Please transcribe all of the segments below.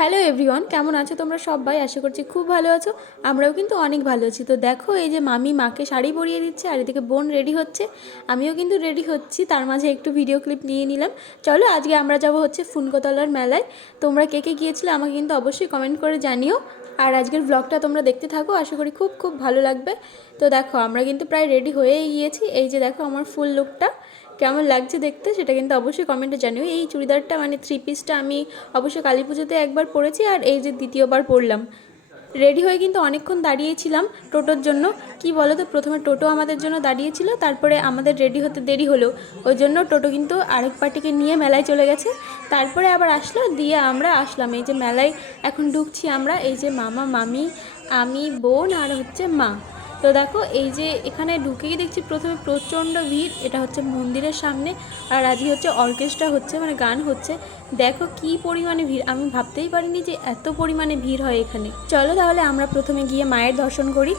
Hello everyone কেমন আছো তোমরা সবাই? আশা করছি খুব ভালো আছো। আমরাও কিন্তু অনেক ভালো আছি। তো দেখো, এই যে মামি মাকে শাড়ি পরিয়ে দিচ্ছে আর এদিকে বোন রেডি হচ্ছে। আমিও কিন্তু রেডি হচ্ছি, তার মাঝে একটু ভিডিও ক্লিপ নিয়ে নিলাম। চলো, আজকে আমরা যাব হচ্ছে ফুনকোতলার মেলায়। তোমরা কে কে গিয়েছিলে আমাকে কিন্তু অবশ্যই কমেন্ট করে জানিও। আর আজকের ব্লগটা তোমরা দেখতে থাকো, আশা করি খুব খুব ভালো লাগবে। তো দেখো, আমরা কিন্তু প্রায় রেডি হয়েই গিয়েছি। এই যে দেখো আমার ফুল লুকটা কেমন লাগছে দেখতে সেটা কিন্তু অবশ্যই কমেন্টে জানিও। এই চুড়িদারটা মানে থ্রি পিসটা আমি অবশ্যই কালী পুজোতে একবার পরেছি আর এই যে দ্বিতীয়বার পরলাম। রেডি হয়ে কিন্তু অনেকক্ষণ দাঁড়িয়েছিলাম টোটোর জন্য। কি বলো তো প্রথমে টোটো আমাদের জন্য দাঁড়িয়েছিল, তারপরে আমাদের রেডি হতে দেরি হলো। ওই জন্য টোটো কিন্তু আরেক পার্টিকে নিয়ে মেলায় চলে গেছে। তারপরে আবার আসলো, দিয়ে আমরা আসলাম। এই যে মেলায় এখন ঢুকছি আমরা, এই যে মামা, মামি, আমি, বোন আর হচ্ছে মা। তো দেখো, এই যে এখানে ঢুকেই দেখছি প্রথমে প্রচণ্ড ভিড়, এটা হচ্ছে মন্দিরের সামনে, আর আজকে হচ্ছে অর্কেস্ট্রা হচ্ছে মানে গান হচ্ছে। দেখো কি পরিমাণে ভিড়, আমি ভাবতেই পারিনি যে এত পরিমাণে ভিড় হয় এখানে। চলো তাহলে আমরা প্রথমে গিয়ে মায়ের দর্শন করি।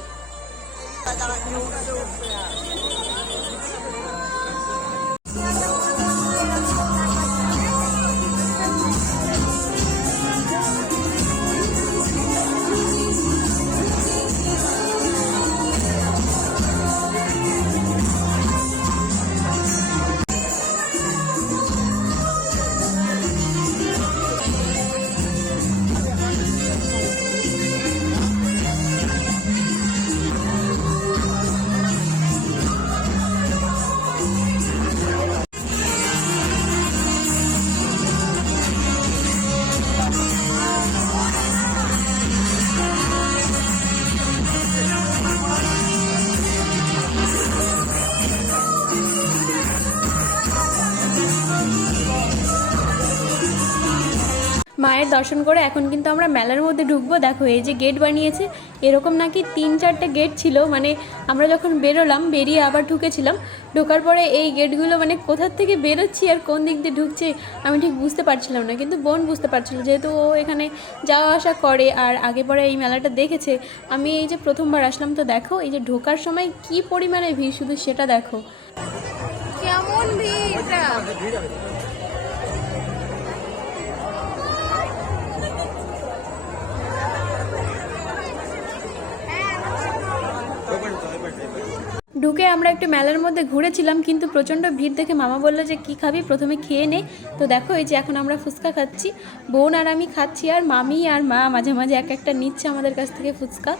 মায়ের দর্শন করে এখন কিন্তু আমরা মেলার মধ্যে ঢুকবো। দেখো, এই যে গেট বানিয়েছে, এরকম নাকি তিন চারটে গেট ছিল। মানে আমরা যখন বেরোলাম, বেরিয়ে আবার ঢুকেছিলাম, ঢোকার পরে এই গেটগুলো মানে কোথার থেকে বেরোচ্ছি আর কোন দিক দিয়ে ঢুকছে, আমি ঠিক বুঝতে পারছিলাম না। কিন্তু বোন বুঝতে পারছিল, যেহেতু ও এখানে যাওয়া আসা করে আর আগে পরে এই মেলাটা দেখেছে, আমি এই যে প্রথমবার আসলাম, তো দেখো, এই যে ঢোকার সময় কি পরিমাণে ভিড়, শুধু সেটা দেখো। কেমন ভিড়টা ঢুকে আমরা একটু মেলার মধ্যে ঘুরেছিলাম, কিন্তু প্রচণ্ড ভিড় দেখে মামা বলল যে, কী খাবি? প্রথমে খেয়ে নে। তো দেখো, এই যে এখন আমরা ফুচকা খাচ্ছি। বোন আর আমি খাচ্ছি, আর মামি আর মা মাঝে মাঝে এক একটা নিচ্ছে আমাদের কাছ থেকে ফুচকা।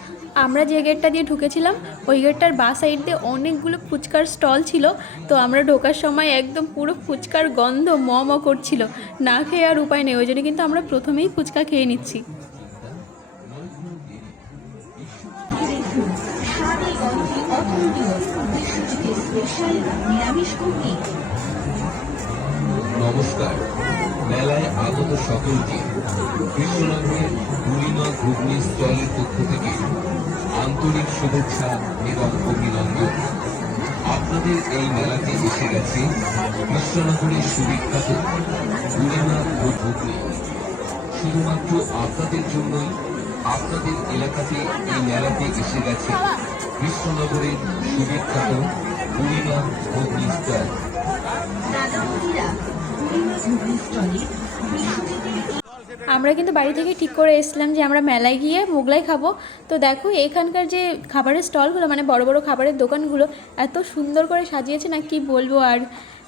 আমরা যে গেটটা দিয়ে ঢুকেছিলাম, ওই গেটটার বা সাইড দিয়ে অনেকগুলো ফুচকার স্টল ছিল। তো আমরা ঢোকার সময় একদম পুরো ফুচকার গন্ধ ম ম করছিল। না খেয়ে আর উপায় নেই, ওই জন্য কিন্তু আমরা প্রথমেই ফুচকা খেয়ে নিচ্ছি। নমস্কার। মেলায় আগত সকলকে কৃষ্ণনগরের বুড়িমা ঘুগনি স্টলের পক্ষ থেকে আন্তরিক শুভেচ্ছা এবং অভিনন্দন। আপনাদের এই মেলাতে এসে গেছে কৃষ্ণনগরের সুবিখ্যাত বুড়িমা ঘুগনি শুধুমাত্র আপনাদের জন্যই আপনাদের এলাকাতে এই মেলাতে এসে গেছে কৃষ্ণনগরের সুবিখ্যাত বুড়িমা ঘুগনি স্টল। আমরা কিন্তু বাড়ি থেকে ঠিক করে এসেছিলাম যে আমরা মেলায় গিয়ে মোগলাই খাব। তো দেখো, এখানকার যে খাবারের স্টলগুলো মানে বড় বড় খাবারের দোকানগুলো, এত সুন্দর করে সাজিয়েছে, না কি বলব আর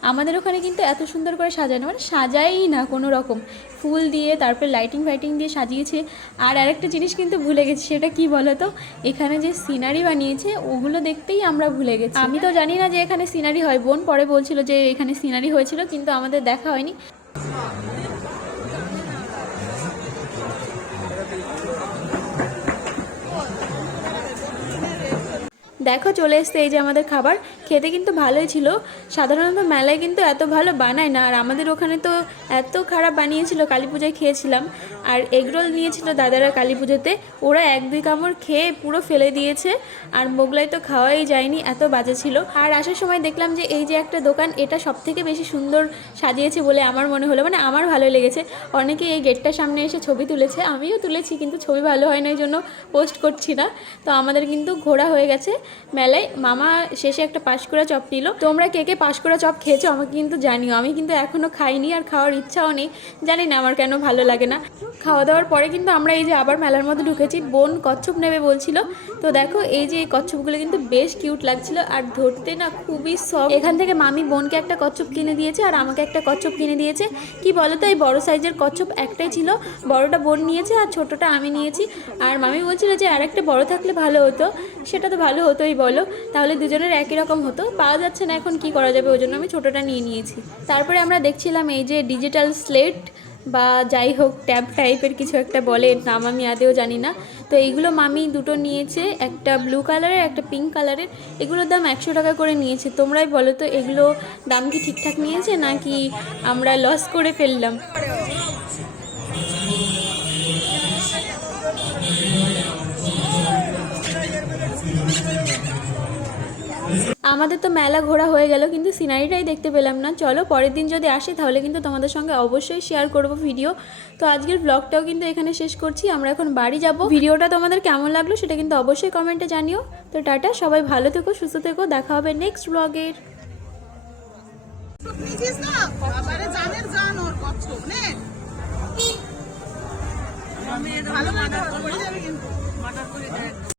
আমাদের ওখানে কিন্তু এত সুন্দর করে সাজানো মানে সাজাই না কোনো রকম। ফুল দিয়ে, তারপরে লাইটিং ফাইটিং দিয়ে সাজিয়েছে। আর আরেকটা জিনিস কিন্তু ভুলে গেছি, সেটা কি বলো তো এখানে যে সিনারি বানিয়েছে, ওগুলো দেখতেই আমরা ভুলে গেছি। আমি তো জানি না যে এখানে সিনারি হয়। বোন পরে বলছিল যে এখানে সিনারি হয়েছিল, কিন্তু আমাদের দেখা হয়নি। দেখো চলে এসছে এই যে আমাদের খাবার। খেতে কিন্তু ভালোই ছিল। সাধারণত মেলায় কিন্তু এত ভালো বানায় না। আর আমাদের ওখানে তো এত খারাপ বানিয়েছিল, কালী পূজায় খেয়েছিলাম। আর এগরোল নিয়েছিল দাদারা কালী পুজোতে। ওরা এক দুই কামড় খেয়ে পুরো ফেলে দিয়েছে। আর মোগলাই তো খাওয়াই যায়নি, এত বাজে ছিল। আর আসার সময় দেখলাম যে এই যে একটা দোকান, এটা সব থেকে বেশি সুন্দর সাজিয়েছে বলে আমার মনে হলো। মানে আমার ভালো লেগেছে। অনেকে এই গেটটার সামনে এসে ছবি তুলেছে। আমিও তুলেছি, কিন্তু ছবি ভালো হয় না, এই জন্য পোস্ট করছি না। তো আমাদের কিন্তু ঘোরা হয়ে গেছে। মেলায় মামা শেষে একটা পাঁশকুড়া চপ নিল। তোমরা কে কে পাঁশকুড়া চপ খেয়েছো আমাকে কিন্তু জানিও। আমি কিন্তু এখনও খাইনি আর খাওয়ার ইচ্ছাও নেই। জানি না আমার কেন ভালো লাগে না। খাওয়া দাওয়ার পরে কিন্তু আমরা এই যে আবার মেলার মধ্যে ঢুকেছি, বোন কচ্ছপ নেবে বলছিল। তো দেখো এই যে এই কচ্ছপগুলো কিন্তু বেশ কিউট লাগছিল আর ধরতে না খুবই সফট। এখান থেকে মামি বোনকে একটা কচ্ছপ কিনে দিয়েছে আর আমাকে একটা কচ্ছপ কিনে দিয়েছে। কি বলো তো এই বড় সাইজের কচ্ছপ একটাই ছিল, বড়টা বোন নিয়েছে আর ছোটটা আমি নিয়েছি। আর মামি বলছিল যে আরেকটা বড় থাকলে ভালো হতো, সেটা তো ভালো হতোই বলো, তাহলে দুজনের একই রকম হতো। পাওয়া যাচ্ছে না এখন কি করা যাবে ওই জন্য আমি ছোটোটা নিয়ে নিয়েছি। তারপরে আমরা দেখছিলাম এই যে ডিজিটাল স্লেট বা যাই হোক ট্যাব টাইপের কিছু একটা বলে নাম আমি আদেও জানি না। তো এইগুলো মামি দুটো নিয়েছে, একটা ব্লু কালারের একটা পিঙ্ক কালারের এগুলোর দাম একশো টাকা করে নিয়েছে। তোমরাই বলো তো, এগুলো দাম কি ঠিকঠাক নিয়েছে নাকি আমরা লস করে ফেললাম? আমাদের তো মেলা ঘোরা হয়ে গেল, কিন্তু সিনারিটাই দেখতে পেলাম না। চলো পরের দিন যদি আসে, তাহলে কিন্তু তোমাদের সঙ্গে অবশ্যই শেয়ার করব ভিডিও তো আজকের ব্লগটাও কিন্তু এখানে শেষ করছি, আমরা এখন বাড়ি যাব। ভিডিওটা তোমাদের কেমন লাগল সেটা কিন্তু অবশ্যই কমেন্টে জানিও। তো টাটা, সবাই ভালো থেকো, সুস্থ থেকো, দেখা হবে নেক্সট ব্লগের